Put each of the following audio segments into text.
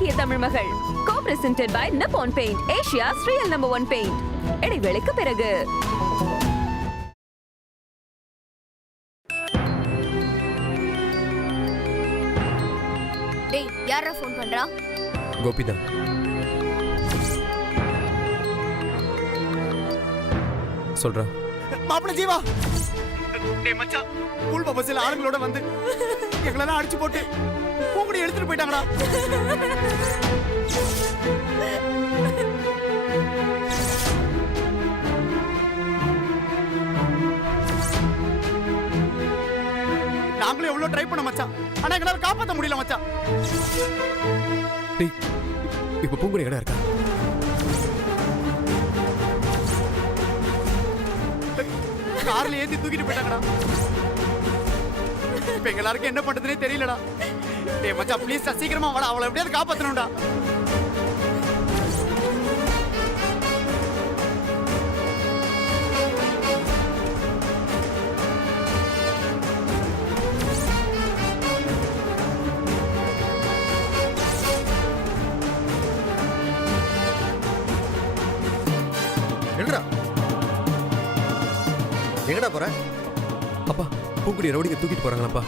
அழகிய தமிழ் மகள். Co-presented by Nippon Paint, Asia's real #1 paint. இடைவேளைக்கு பிறகு டேய், யாரா ஃபோன் பண்றா? கோபிதா. சொல்றா. மாப்பிள்ள ஜீவா. டேய் மச்சான், ஸ்கூல் பஸ்ல ஆளுங்களோட வந்து எங்களெல்லாம் அடிச்சு போட்டு பூங்குடி எடுத்துட்டு போயிட்டாங்கடா. நாங்களும் எவ்வளவு ட்ரை பண்ண மச்சான், ஆனா எங்களால காப்பாற்ற முடியல மச்சான். டேய், இப்ப பூங்குடி எங்கடா இருக்கா? கார்ல ஏத்தி தூக்கிட்டு போயிட்டாங்கடா. இப்ப எங்க எல்லாருக்கும் என்ன பண்றதுனே தெரியலடா. டேய் மச்சான், ப்ளீஸ் சீக்கிரமா வாடா, அவளை எப்படியாவது காப்பாத்தணும்டா. என்னடா எங்கடா போற? அப்பா, பூங்குடி ரவுடிங்க தூக்கிட்டு போறாங்களாப்பா.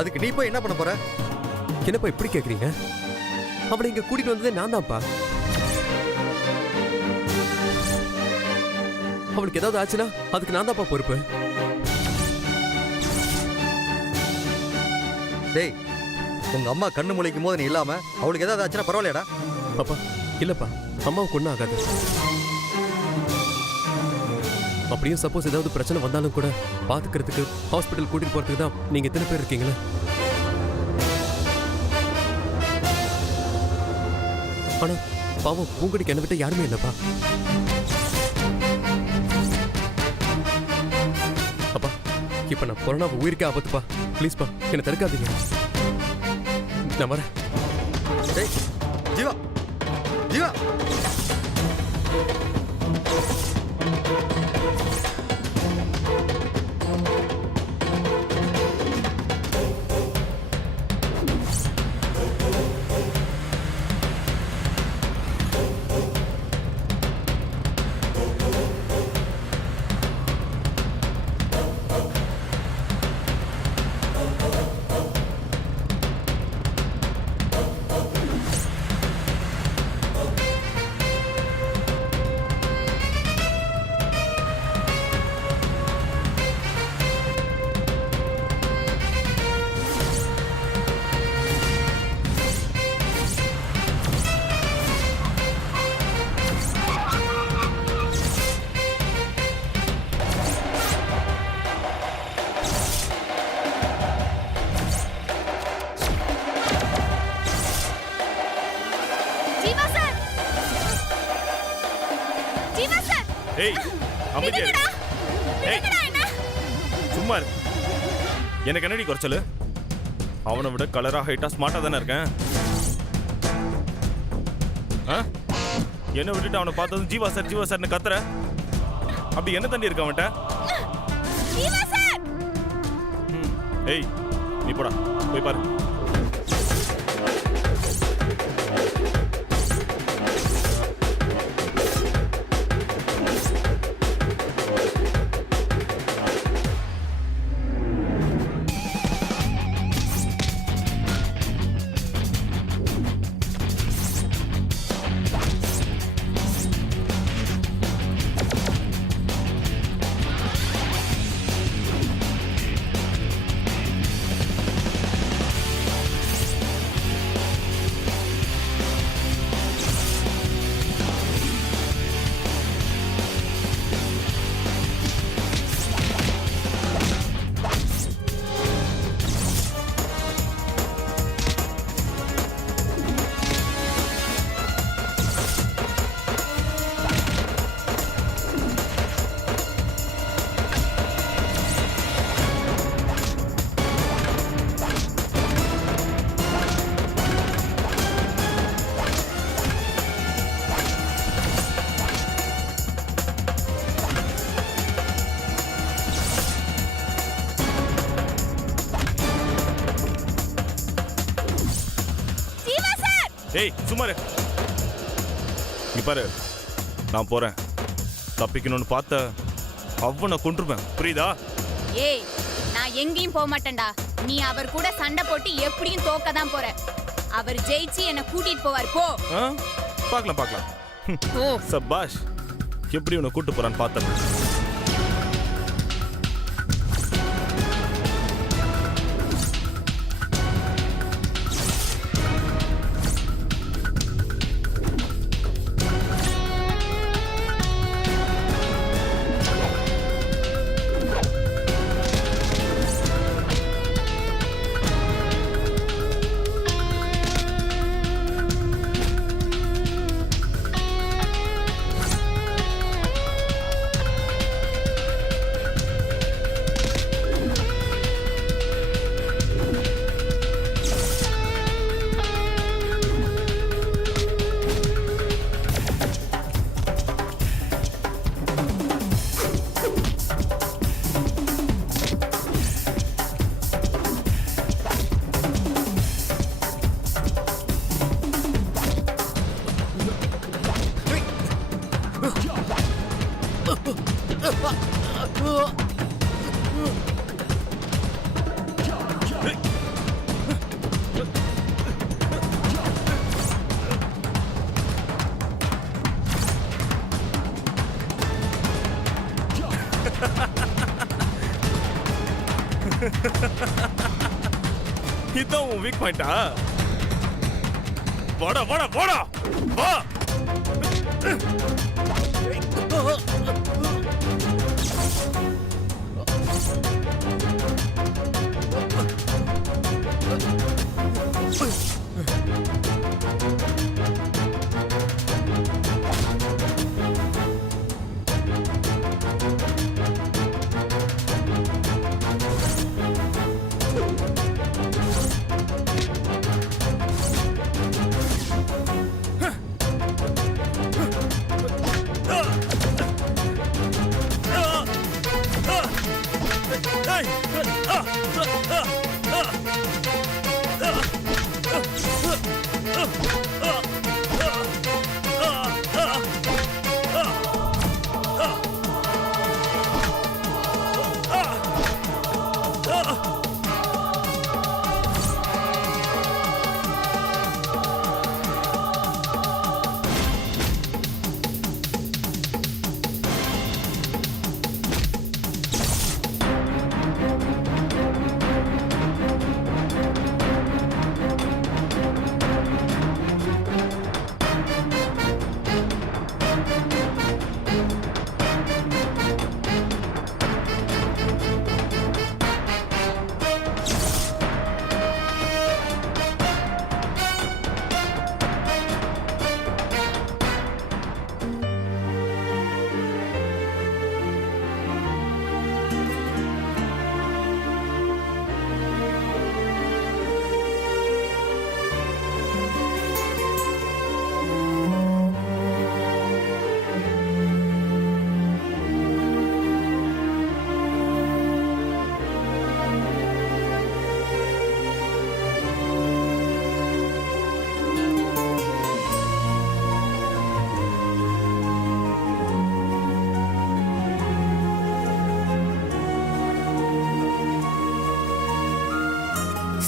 அதுக்கு நீ போய் என்ன பண்ண போற? என்னப்பா இப்படி கேக்குறீங்க? அவனை இங்க கூட்டிட்டு வந்ததே நான் தான்ப்பா. அவளுக்கு ஏதாவது ஆச்சுன்னா அதுக்கு நான் தான்ப்பா பொறுப்பு. டேய், உங்க அம்மா கண்ணு முளைக்கும் போது நீ இல்லாம அவளுக்கு ஏதாவது ஆச்சுன்னா பரவாயில்லையாடா? அப்பா இல்லப்பா, அம்மாவுக்கு ஒன்றும் ஆகாது. அப்படியும் சப்போஸ் ஏதாவது பிரச்சனை வந்தாலும் கூட பாத்துக்கிறதுக்கு ஹாஸ்பிட்டல் கூட்டிட்டு போறதுக்கு தான் நீங்க எத்தனை பேர் இருக்கீங்களா? ஆனா பாவம், பூங்குடிக்கு என்ன விட்ட யாருமே இல்லப்பா. அப்பா, இப்ப நான் கொரோனா உயிருக்கே ஆபத்துப்பா. ப்ளீஸ்ப்பா, என்னை தடுக்காதீங்க. நான் வரேன். டேய் ஜீவா, ஜீவா. ஏய், அமைதியா இரு. ஏய், சும்மா இரு. எனக்கு என்னடி குறைச்சலு? அவனை விட கலரா ஹைட்டா ஸ்மார்ட்டா தானே இருக்கேன். என்ன விட்டுட்டு அவனை பார்த்ததும் ஜீவா சார் ஜீவா சார்னு கத்துற. அப்படி என்ன தண்டி இருக்க அவன்கிட்ட? ஏய், நீ போடா, போய் பாரு. ஏய் சும்மாரு நீ பாரு, நான் போறேன். தப்பிக்கணும்னு பார்த்த அவனை கொன்றுவேன், புரியுதா? ஏய், நான் எங்கேயும் போக மாட்டேன்டா. நீ அவர் கூட சண்டை போட்டு எப்படியும் தோக்க தான் போற. அவர் ஜெயிச்சு என்ன கூட்டிட்டு போவார். போ. பார்க்கலாம் பார்க்கலாம். சபாஷ், எப்படி உன்னை கூட்டு போறான்னு பார்த்தேன். இதான் உன் வீக் பாயிண்டா? வாடா வாடா வாடா வா.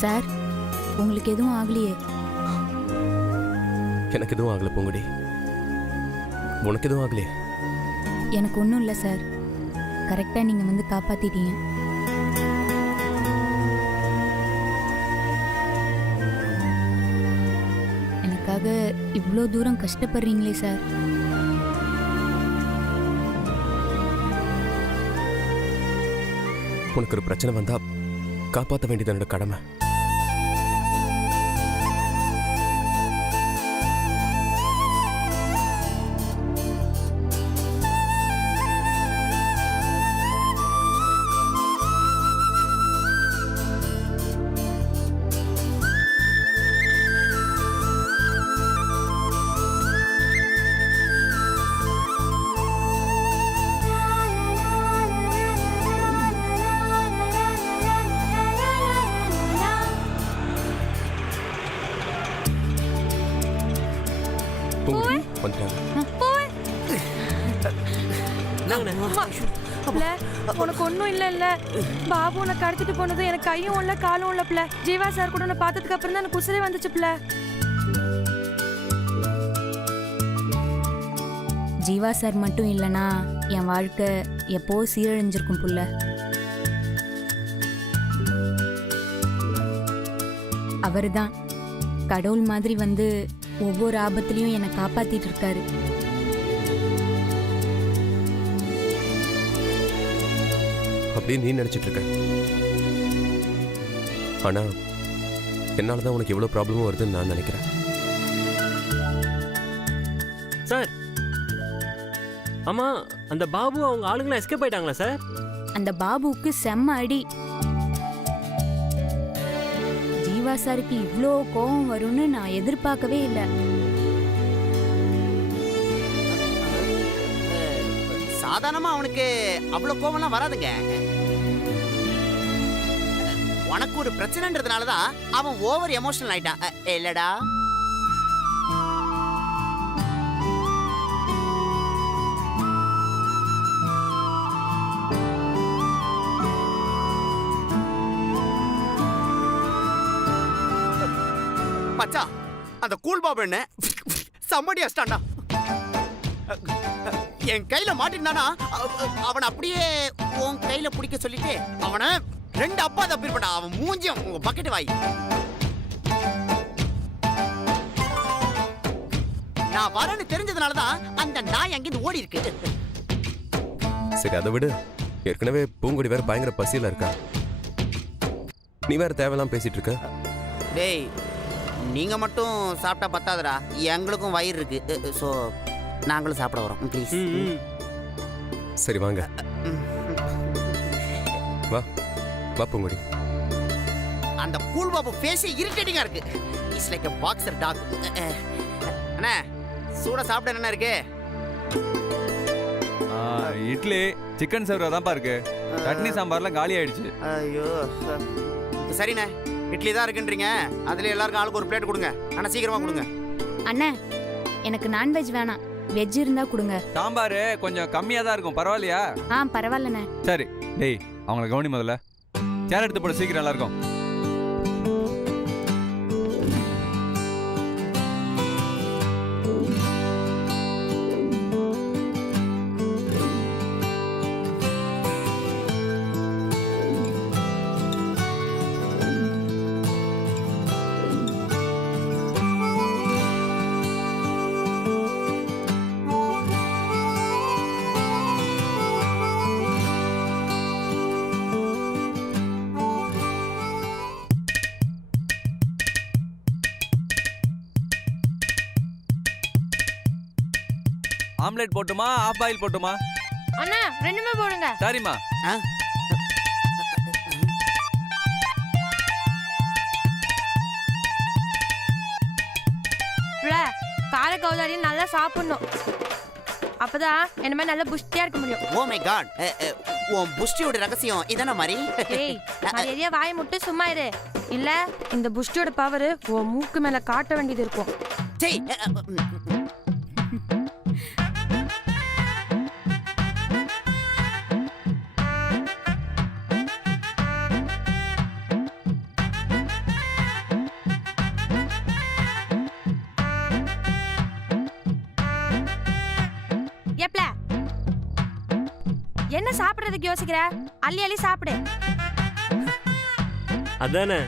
சார், உங்களுக்கு எதுவும் ஆகலையே? எனக்கு எதுவும் ஆகல பூங்குடி. உனக்கு எதுவும் ஆகலையே? எனக்கு ஒன்றும் இல்லை சார். கரெக்டாக நீங்கள் வந்து காப்பாற்றிட்டீங்க. எனக்காக இவ்வளோ தூரம் கஷ்டப்படுறீங்களே சார். உனக்கு ஒரு பிரச்சனை வந்தா காப்பாற்ற வேண்டியது என்னோட கடமை. la பிள்ளை, உனக்கு ஒண்ணும் இல்ல பாபு உன்னை கடத்திட்டு போனது எனக்கு கையும் இல்ல காலும் இல்ல பிள்ளை. ஜீவா சார் கூட உன்னை பார்த்ததுக்கு அப்புறம் தான் எனக்கு உசிரே வந்துச்சு பிள்ளை. ஜீவா சார் மட்டும் இல்லனா என் வாழ்க்கை எப்போ சீரழிஞ்சிருக்கும் புள்ள. அவர்தான் கடவுள் மாதிரி வந்து ஒவ்வொரு ஆபத்துலயும் என்னை காப்பாத்திட்டு இருக்காரு. அப்படின்னு நீ நினைச்சிட்டு இருக்க. ஆனா என்னாலதான் உனக்கு எவ்வளவு ப்ராப்ளமும் வருதுன்னு நான் நினைக்கிறேன். சார் ஆமா, அந்த பாபு அவங்க ஆளுங்களாம் எஸ்கேப் ஆயிட்டாங்களா சார்? அந்த பாபுவுக்கு செம்ம அடி. ஜீவா சாருக்கு இவ்வளோ கோபம் வரும்னு நான் எதிர்பார்க்கவே இல்லை. சாதாரணமா அவனுக்கு அவ்வளவு கோவம்லாம் வராதுங்க. உனக்கு ஒரு பிரச்சனைன்றதுனாலதான் அவன் ஓவர் எமோஷனல் ஆயிட்டான் இல்லடா? மச்சான், அந்த கூல் பாபு என்ன சம்மடி அஸ்டாண்டா. என் கையில மாட்டினானா அவன் அப்படியே உன் கையில பிடிக்க சொல்லிட்டு அவனை 2 அப்பா தப்பிருப்பா. அவன் மூஞ்சியும் உங்க பக்கெட் வாய். நான் வரேன்னு தெரிஞ்சதுனாலதான் அந்த நாய் அங்கிருந்து ஓடி இருக்கு. சரி அதை விடு. ஏற்கனவே பூங்கொடி வேற பயங்கர பசியில இருக்கா. நீ வேற தேவையெல்லாம் பேசிட்டு இருக்க. டேய், நீங்க மட்டும் சாப்பிட்டா பத்தாதடா, எங்களுக்கும் வயிறு இருக்கு. ஸோ நாங்களும் சாப்பிட வரோம் ப்ளீஸ். சரி வாங்க. வா வா பூங்கொடி. அந்த கூல் பாபு ஃபேஸே இரிட்டேட்டிங்கா இருக்கு. It's like a boxer dog. அண்ணா சூட சாப்பிட என்ன இருக்கு? இட்லி சிக்கன் சர்வா தான்ப்பா இருக்கு. சட்னி சாம்பார்லாம் காலி ஆயிடுச்சு. ஐயோ சரிண்ணே, இட்லி தான் இருக்குன்றீங்க. அதுல எல்லாருக்கும் ஆளுக்கு ஒரு பிளேட் கொடுங்க. ஆனா சீக்கிரமா கொடுங்க. அண்ணே, எனக்கு நான்வெஜ் வேணாம், வெஜ் இருந்தா கொடுங்க. சாம்பார் கொஞ்சம் கம்மியா தான் இருக்கும், பரவாயில்லையா? பரவாயில்லண்ணே. சரி டேய், அவங்கள கவனி முதல்ல. சேர் எடுத்து போட, சீக்கிரம் எல்லாருக்கும். ஆம்லெட் போட்டுமா, ஆஃப் பாயில் போட்டுமா? அண்ணா ரெண்டுமே போடுங்க. சரிம்மா. பிள்ளை, காலை கௌதாரி நல்லா சாப்பிடணும். அப்பதான் என்ன மாதிரி நல்லா புஷ்டியா இருக்க முடியும். ஓ மை காட், உன் புஷ்டியோட ரகசியம் இதான மாதிரி? ஏய், மரியாதையா வாயை முட்டு சும்மா இரு. இல்ல இந்த புஷ்டியோட பவர் உன் மூக்கு மேல காட்ட வேண்டியது இருக்கும். சரி என்ன சாப்பிடுறதுக்கு யோசிக்கிற? அள்ளி அள்ளி சாப்பிடு. அதானே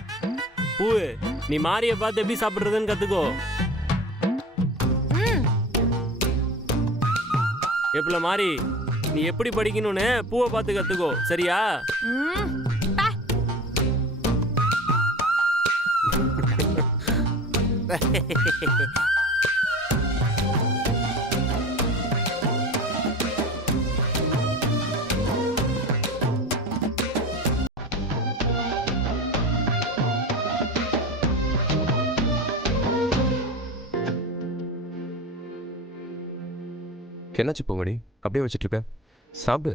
பூ, நீ மாரிய பார்த்து எப்படி சாப்பிடுறதுன்னு கத்துக்கோ. எப்பல மாறி, நீ எப்படி படிக்கணும்னு பூவை பார்த்து கத்துக்கோ, சரியா? என்னாச்சு பூங்கொடி, அப்படியே வச்சுட்டு இருக்க? சாப்பிடு.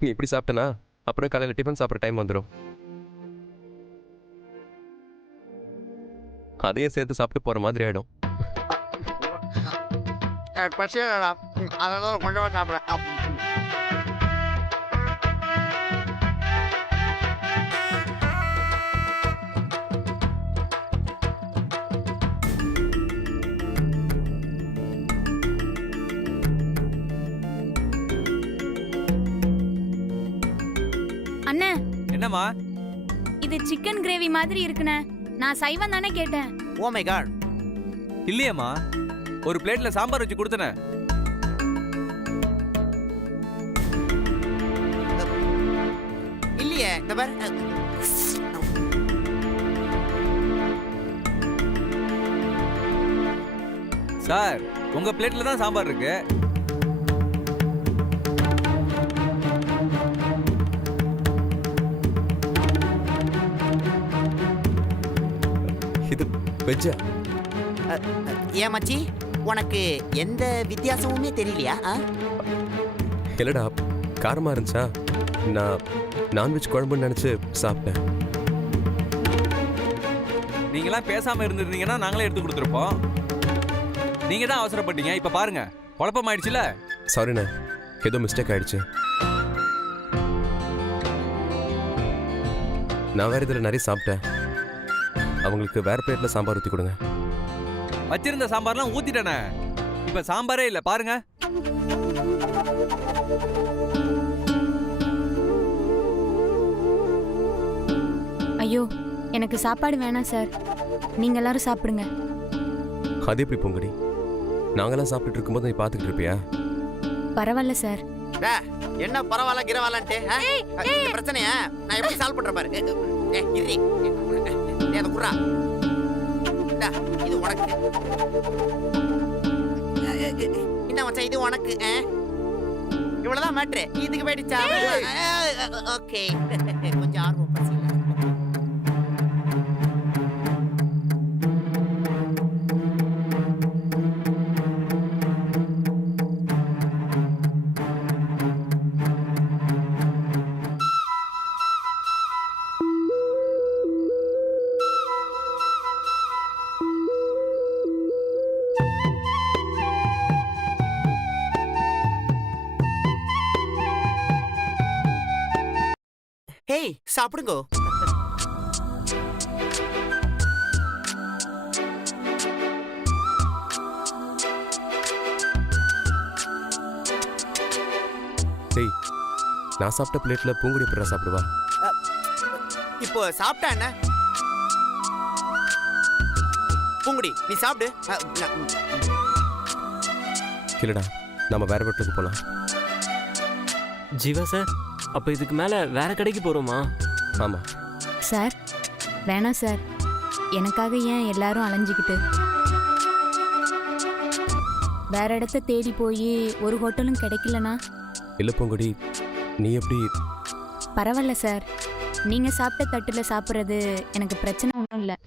நீ இப்படி சாப்பிட்டனா அப்புறம் காலையில் டிஃபன் சாப்பிட்ற டைம் வந்துடும். அதையே சேர்த்து சாப்பிட்டு போற மாதிரி ஆயிடும். பசிடா அதெல்லாம் கொஞ்சமாக சாப்பிட்றேன். அண்ணே என்னம்மா? இது சிக்கன் கிரேவி மாதிரி இருக்குண்ணே. நான் சைவம் தானே கேட்டேன். Oh my God. இல்லையேம்மா, ஒரு பிளேட்ல சாம்பார் வச்சு கொடுத்தனே. இல்லையே இந்த பாரு. சார், உங்க பிளேட்ல தான் சாம்பார் இருக்கு. இது வெஜ்ஜா? ஏன் மச்சி, உனக்கு எந்த வித்தியாசமுமே தெரியலையா? இல்லடா, காரமா இருந்துச்சா? நான் நான்வெஜ் குழம்புன்னு நினைச்சு சாப்பிட்டேன். நீங்களாம் பேசாம இருந்திருந்தீங்கன்னா நாங்களே எடுத்து கொடுத்துருப்போம். நீங்க தான் அவசரப்பட்டீங்க. இப்ப பாருங்க, குழப்பம் ஆயிடுச்சுல. சாரிண்ணே, ஏதோ மிஸ்டேக் ஆயிடுச்சு. நான் வேற இதில் நிறைய சாப்பிட்டேன். அவங்களுக்கு வேற பிளேட்ல சாம்பார் ஊற்றி கொடுங்க. வச்சிருந்த சாம்பார்லாம் ஊத்திட்டேனே. இப்ப சாம்பாரே இல்ல, பாருங்க. ஐயோ, எனக்கு சாப்பாடு வேணாம் சார். நீங்க எல்லாரும் சாப்பிடுங்க. அது எப்படி பொங்கடி? நாங்கெல்லாம் சாப்பிட்டுட்டு இருக்கும்போது நீ பார்த்துக்கிட்டு இருப்பியா? பரவாயில்ல சார். என்ன பரவாயில்ல கிரவாலன்ட்டு இந்த பிரச்சனையா நான் எப்படி சால்வ் பண்றேன் பாரு. இரு அதை குடுறா. இது உனக்கு. என்ன மச்சான், இது உனக்கு. இவ்வளவுதான் மேட்ரு. இதுக்கு போயிடுச்சா? ஓகே, கொஞ்சம் ஆர்வம் பசி. ஹேய், சாப்பிடுங்க. டேய், நான் சாப்பிட்ட பிளேட்ல பூங்குடி எப்படா சாப்பிடுவா? இப்போ சாப்பிட்டா என்ன? பூங்குடி நீ சாப்பிடு. இல்லடா, நம்ம வேற வீட்டுக்கு போகலாம். ஜீவா சார், அப்போ இதுக்கு மேலே வேற கடைக்கு போகிறோமா? ஆமாம் சார், வேணாம் சார். எனக்காக ஏன் எல்லாரும் அலைஞ்சிக்கிட்டு? வேற இடத்த தேடி போய் ஒரு ஹோட்டலும் கிடைக்கலனா? இல்லை பூங்குடி, நீ எப்படி? பரவாயில்ல சார். நீங்க சாப்பிட்ட தட்டுல சாப்பிட்றது எனக்கு பிரச்சனை ஒன்றும் இல்லை.